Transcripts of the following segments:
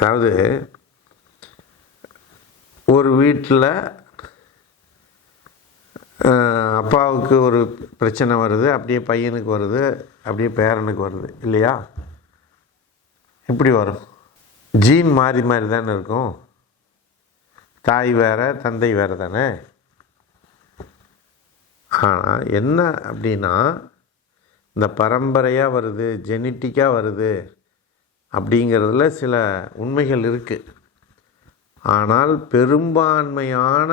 அதாவது ஒரு வீட்டில் அப்பாவுக்கு ஒரு பிரச்சனை வருது, அப்படியே பையனுக்கு வருது, அப்படியே பேரனுக்கு வருது இல்லையா? எப்படி வரும்? ஜீன் மாறி மாறி தானே இருக்கும். தாய் வேறு தந்தை வேறு தானே. ஆனால் என்ன அப்படின்னா, இந்த பரம்பரையாக வருது, ஜெனட்டிக்காக வருது அப்படிங்கிறதுல சில உண்மைகள் இருக்குது. ஆனால் பெரும்பான்மையான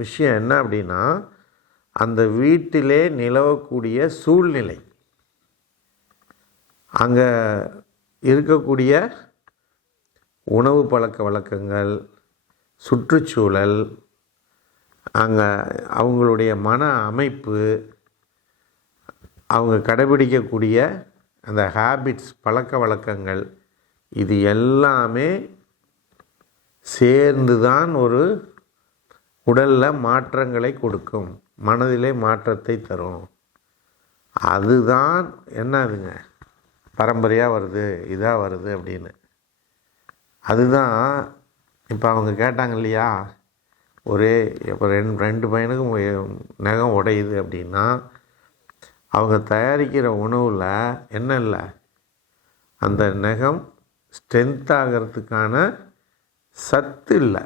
விஷயம் என்ன அப்படின்னா, அந்த வீட்டிலே நிலவக்கூடிய சூழ்நிலை, அங்கே இருக்கக்கூடிய உணவு பழக்க வழக்கங்கள், சுற்றுச்சூழல், அங்கே அவங்களுடைய மன அமைப்பு, அவங்க கடைபிடிக்கக்கூடிய அந்த ஹேபிட்ஸ், பழக்க வழக்கங்கள், இது எல்லாமே சேர்ந்து தான் ஒரு உடலில் மாற்றங்களை கொடுக்கும், மனதிலே மாற்றத்தை தரும். அதுதான் என்னதுங்க, பரம்பரையாக வருது, இதாக வருது அப்படின்னு. அதுதான் இப்போ அவங்க கேட்டாங்க இல்லையா, ஒரே இப்போ ரெண்டு பையனுக்கும் நகம் உடையுது அப்படின்னா, அவங்க தயாரிக்கிற உணவில் என்ன இல்லை, அந்த நகம் ஸ்ட்ரென்த் ஆகிறதுக்கான சத்து இல்லை.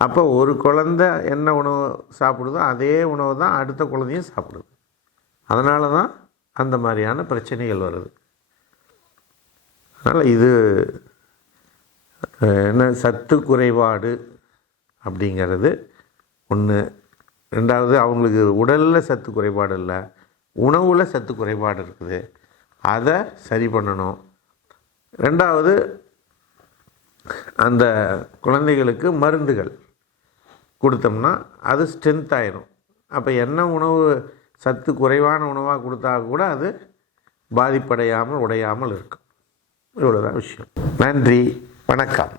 அப்போ ஒரு குழந்தை என்ன உணவு சாப்பிடுதோ அதே உணவு தான் அடுத்த குழந்தையும் சாப்பிடுது. அதனால தான் அந்த மாதிரியான பிரச்சனைகள் வருது. அதனால் இது என்ன, சத்து குறைபாடு அப்படிங்கிறது ஒன்று. ரெண்டாவது, அவங்களுக்கு உடலில் சத்து குறைபாடு இல்லை, உணவில் சத்து குறைபாடு இருக்குது, அதை சரி பண்ணணும். ரெண்டாவது, அந்த குழந்தைகளுக்கு மருந்துகள் கொடுத்தோம்னா அது ஸ்ட்ரென்த் ஆயிடும். அப்போ என்ன உணவு சத்து குறைவான உணவாக கொடுத்தா கூட அது பாதிப்படையாமல் உடையாமல் இருக்கும். இவ்வளோதான் விஷயம். நன்றி, வணக்கம்.